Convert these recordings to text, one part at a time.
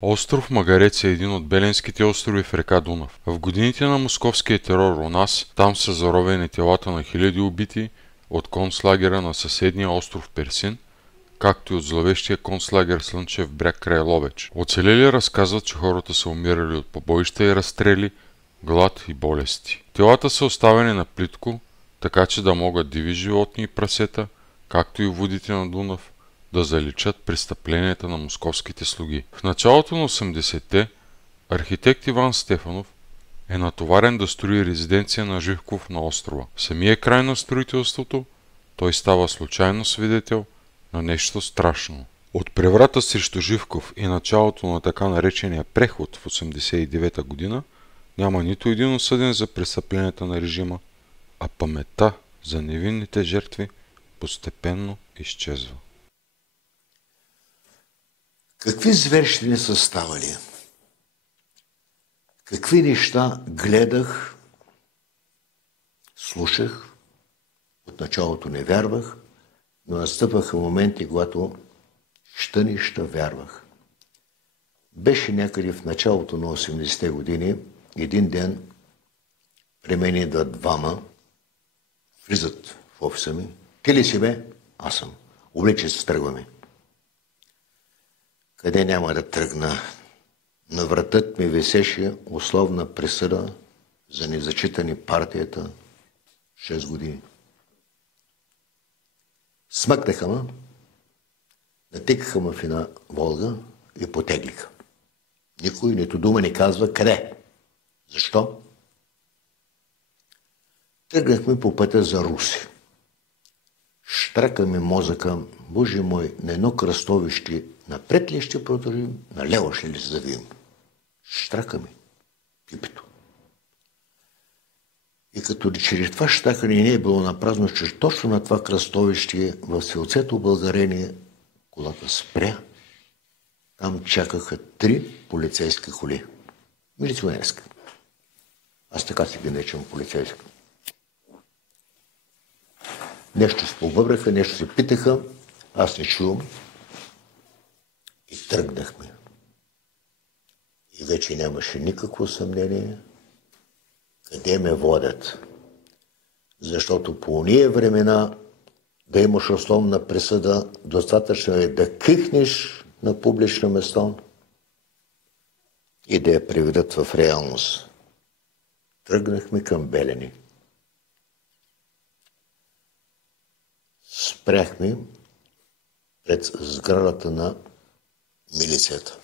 Остров Магарец е един от беленските острови в река Дунав. В годините на московския терор у нас, там са заровени телата на хиляди убити от концлагера на съседния остров Персин, както и от зловещия концлагер Слънчев бряг край Ловеч. Оцелели разказват, че хората са умирали от побоища и разстрели, глад и болести. Телата са оставени на плитко, така че да могат диви животни и прасета, както и водите на Дунав, да заличат престъпленията на московските слуги. В началото на 80-те архитект Иван Стефанов е натоварен да строи резиденция на Живков на острова. В самия край на строителството той става случайно свидетел на нещо страшно. От преврата срещу Живков и началото на така наречения преход в 89-та година няма нито един осъден за престъпленията на режима, а паметта за невинните жертви постепенно изчезва. Какви зверщини са ставали? Какви неща гледах, слушах, от началото не вярвах, но настъпваха моменти, когато ща вярвах. Беше някъде в началото на 80-те години, един ден при мен идват двама, влизат в офиса ми. Ти ли си бе? Аз съм. Обличай се, тръгваме. Къде няма да тръгна? На вратът ми висеше условна присъда за незачитане партията 6 години. Смъкнаха ме, натикаха ме в една Волга и потеглиха. Никой нито дума не казва къде. Защо? Тръгнахме по пътя за Руси. Штрака ми мозъка, Боже мой, на едно кръстовище, напред ли ще продължим, налево ще ли завием. Штрака ми, кипито. И като че това щакане не е било напразно, че точно на това кръстовище в селцето Българение колата спря. Там чакаха 3 полицейски коли. Милиционерска. Аз така си ги наричам полицейска. Нещо се побърбраха, нещо се питаха, аз не чувам и тръгнахме. И вече нямаше никакво съмнение къде ме водят. Защото по уния времена да имаш условна присъда, достатъчно е да кихнеш на публично место и да я приведат в реалност. Тръгнахме към Белене. Спряхме пред сградата на милицията.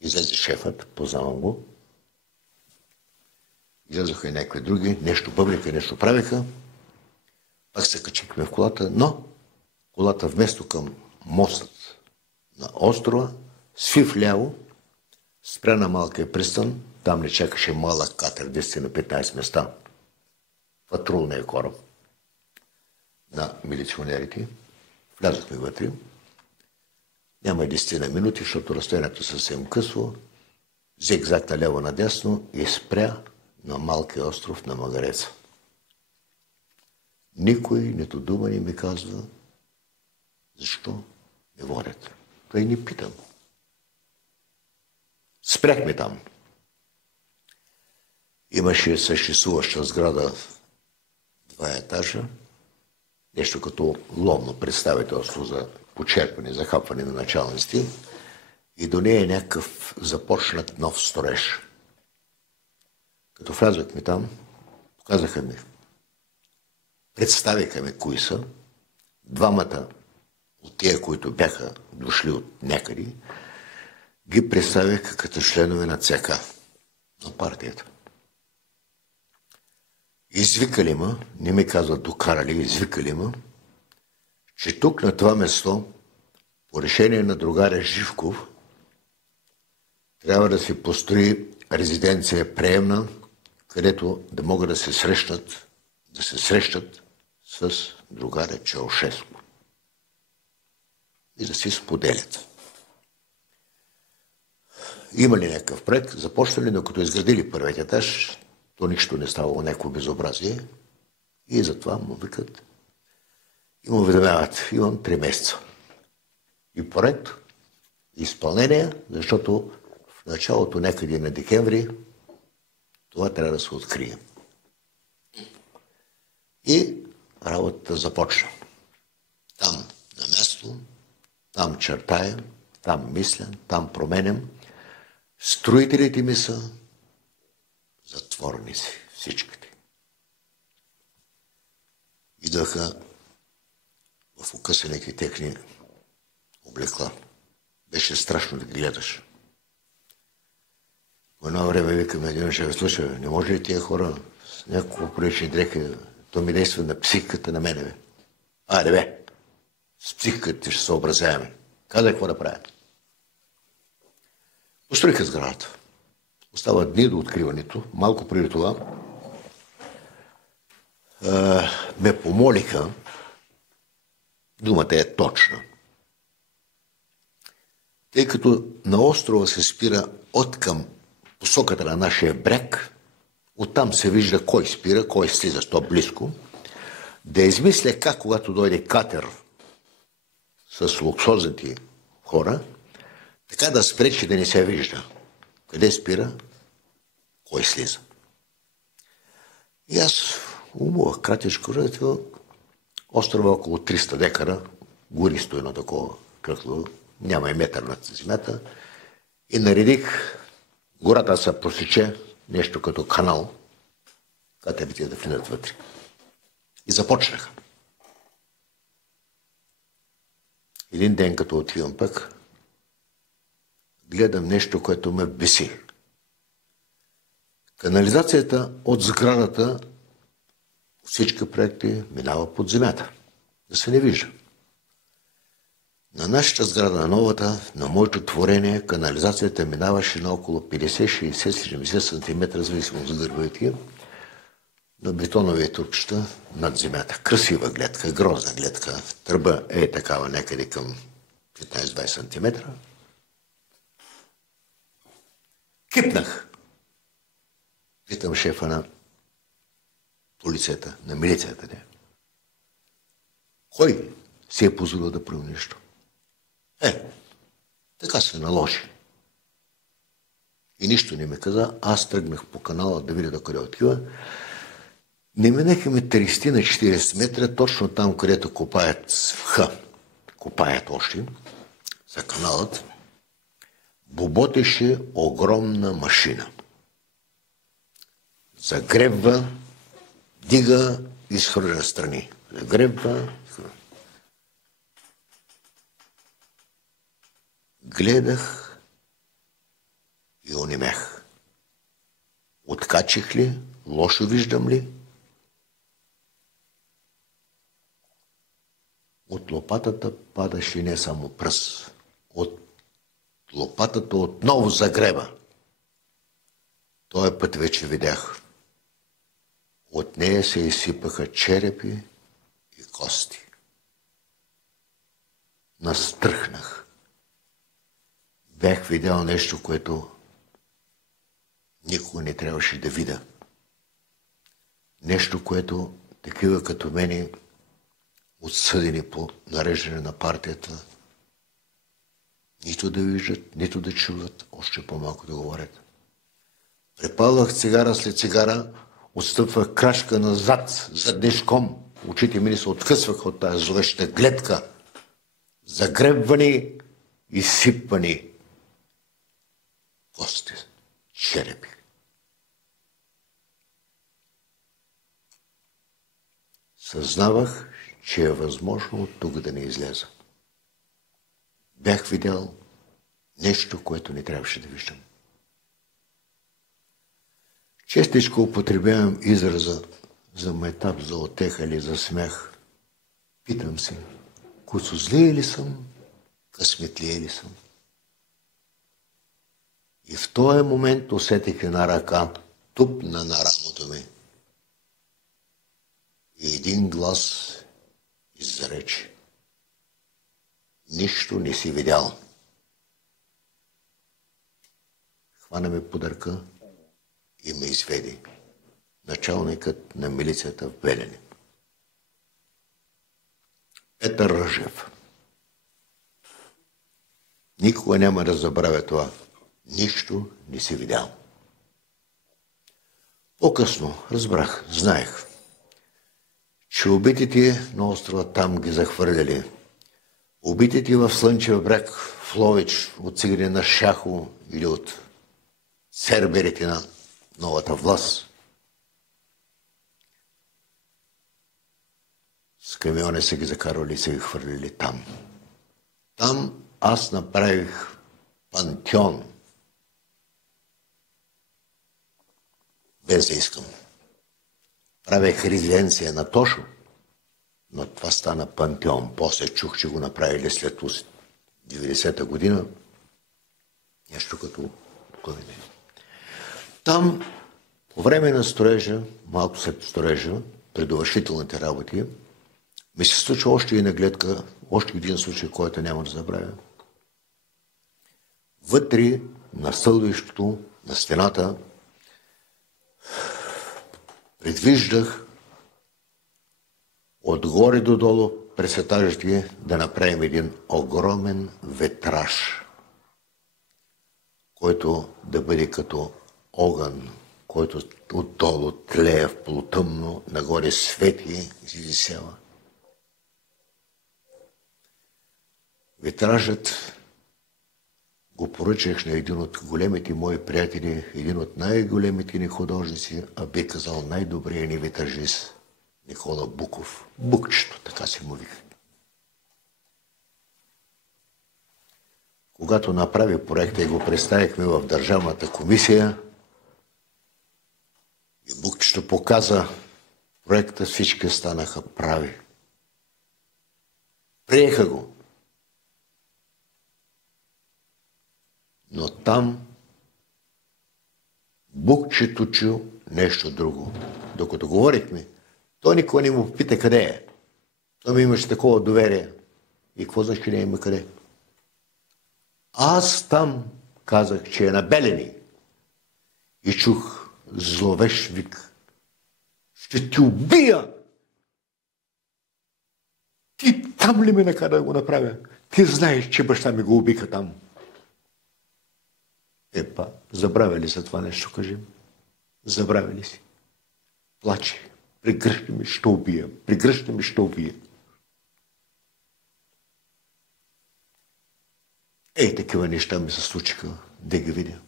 Излезе шефът, познавам го. Излезоха и някакви други, нещо бъбрика, нещо правиха. Пак се качихме в колата, но колата вместо към мостът на острова, сви вляво, спря на малкия пристан, там не чакаше малък катер, 10 на 15 места. Патрулния кораб на милиционерите. Влязохме вътре. Няма и 10 на минути, защото разстоянието съвсем късо. Зигзаг налево надясно и спря на малкия остров на Магареца. Никой нито дума не ми казва защо не водят. Той ни питам. Спряхме там. Имаше съществуваща сграда 2 етажа, нещо като ловно представителство за почерпване, за хапване на началници и до нея е някакъв започнат нов строеж. Като влязохме там, показаха ми, представиха ми кои са, двамата от тия, които бяха дошли от някъде, ги представиха като членове на ЦК, на партията. Извикали ме, не ми казват докарали, извикали ме, че тук на това место, по решение на другаря Живков, трябва да се построи резиденция приемна, където да могат да се срещат с другаря Чаушеско и да се споделят. Има ли някакъв проект? Започнали, но като изградили първият етаж, то нищо не ставало, някакво безобразие и затова му викат и му уведомяват, имам 3 месеца. И проект изпълнение, защото в началото някъде на декември това трябва да се открие. И работата започна. Там на място, там чертаем, там мисля, там променям. Строителите ми са затворници, всичките. Идваха в укъсаните техни облекла. Беше страшно да ги гледаш. По едно време викаме един шеф, слушай, не може ли тия хора с няколко прилични дрехи, то ми действа на психиката на мене, бе. Айде, бе, с психиката ще съобразяваме. Казах какво да правя. Построиха сградата. Остава дни до откриването. Малко преди това ме помолиха, думата е точна, тъй като на острова се спира от към посоката на нашия бряг, оттам се вижда кой спира, кой слиза то близко, да измисля как, когато дойде катер с луксозните хора, така да спречи да не се вижда къде спира, кой слиза. И аз умувах кратичко, острова около 300 декара, гористо едно такова кръгло, няма и метър над земята, и наредих гората се просече нещо като канал, катерите да влизат вътре. И започнаха. Един ден, като отивам пък, гледам нещо, което ме беси. Канализацията от сградата, всички проекти, минава под земята. Да се не вижда. На нашата сграда, на новата, на моето творение, канализацията минаваше на около 50, 60, 70 см, зависимо от гърбовете, на бетонови трупчета над земята. Красива гледка, грозна гледка. Тръба е такава някъде към 15-20 см. Кипнах. Питам шефа на полицията, на милицията. Не? Кой си е позволил да прави нещо? Така се наложи. И нищо не ми каза. Аз тръгнах по канала да видя докъде отива. Не минахме 30 на 40 метра, точно там, където копаят още за каналът, боботеше огромна машина. Загребва, дига, изхвърля страни. Загребва, изхвърля. Гледах и онемях. Откачих ли? Лошо виждам ли? От лопатата падаше не само пръст. От лопатата отново загреба. Този път вече видях. От нея се изсипаха черепи и кости. Настръхнах. Бях видял нещо, което никога не трябваше да видя. Нещо, което такива като мене, отсъдени по нареждане на партията, нито да виждат, нито да чуват, още по-малко да говорят. Препалвах цигара след цигара, отстъпвах крачка назад, заднешком. Очите ми се откъсваха от тази зловеща гледка. Загребвани и сипвани кости, черепи. Съзнавах, че е възможно от тук да не изляза. Бях видял нещо, което не трябваше да виждам. Честичко употребявам израза за майтап, за отеха или за смях. Питам се, куцозлие ли съм, късметлие ли съм? И в този момент усетих една ръка, тупна на рамото ми. И един глас изрече. Нищо не си видял. Хвана ме под ръка и ме изведи. Началникът на милицията в Белене. Петър Ръжев. Никога няма да забравя това. Нищо не си видял. По-късно разбрах, знаех, че убитите на острова там ги захвърляли. Убитите в Слънчев бряг, в Ловеч, от цигари на Шахо или от серберите на новата власт. С камиони са ги закарвали и са ги хвърлили там. Там аз направих пантеон. Без да искам. Правех резиденция на Тошо, но това стана пантеон. После чух, че го направили след 90-та година. Нещо като клавине. Там, по време на строежа, малко след строежа, при довършителните работи, ми се случва още една гледка, още един случай, който няма да забравя. Вътре на стълбището, на стената, предвиждах отгоре до долу през етажите да направим един огромен ветраж, който да бъде като огън, който отдолу тлее в полутъмно, нагоре свети и висела. Витражът го поръчах на един от големите мои приятели, един от най-големите ни художници, а би казал най-добрият ни витражист, Никола Буков. Букчето, така се му вика. Когато направи проекта и го представихме в Държавната комисия, и Букчето показа проекта, всички станаха прави. Приеха го. Но там Букчето чу нещо друго. Докато говорихме, той никога не му попита къде е. Той ми имаше такова доверие. И какво значи не има къде? Аз там казах, че е на Белени. И чух зловещ вик. Ще ти убия! Ти там ли ме накара да го направя? Ти знаеш, че баща ми го убиха там. Епа, забравили са това нещо, кажем. Забравили си. Плаче. Прегръща ми, ще убия. Прегръща ми, ще убия. Ей, такива неща ми се случиха, да ги видя.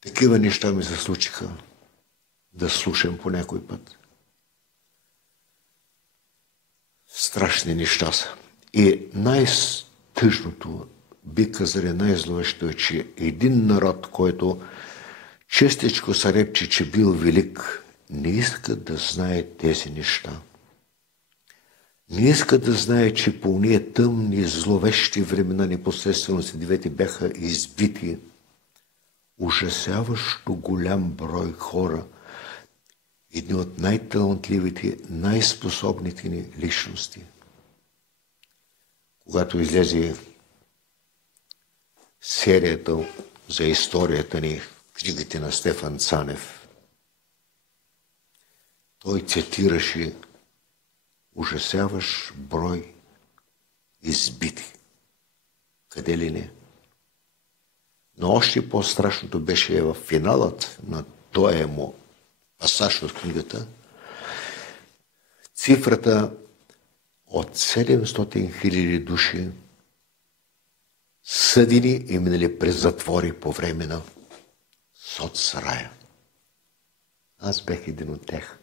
Такива неща ми се случиха, да слушам по някой път. Страшни неща са. И най-тъжното, би казали най-зловещо е, че един народ, който честичко се репче, че бил велик, не иска да знае тези неща. Не иска да знае, че по уния тъмни, зловещи времена непосредствено след 9 бяха избити ужасяващо голям брой хора, едни от най-талантливите, най-способните ни личности. Когато излезе серията за историята ни, книгите на Стефан Цанев, той цитираше ужасяващ брой избити. Къде ли не? Но още по-страшното беше в финалът на този му пасаж от книгата, цифрата от 700 000 души съдени и минали през затвори по време на соцсарая. Аз бях един от тях.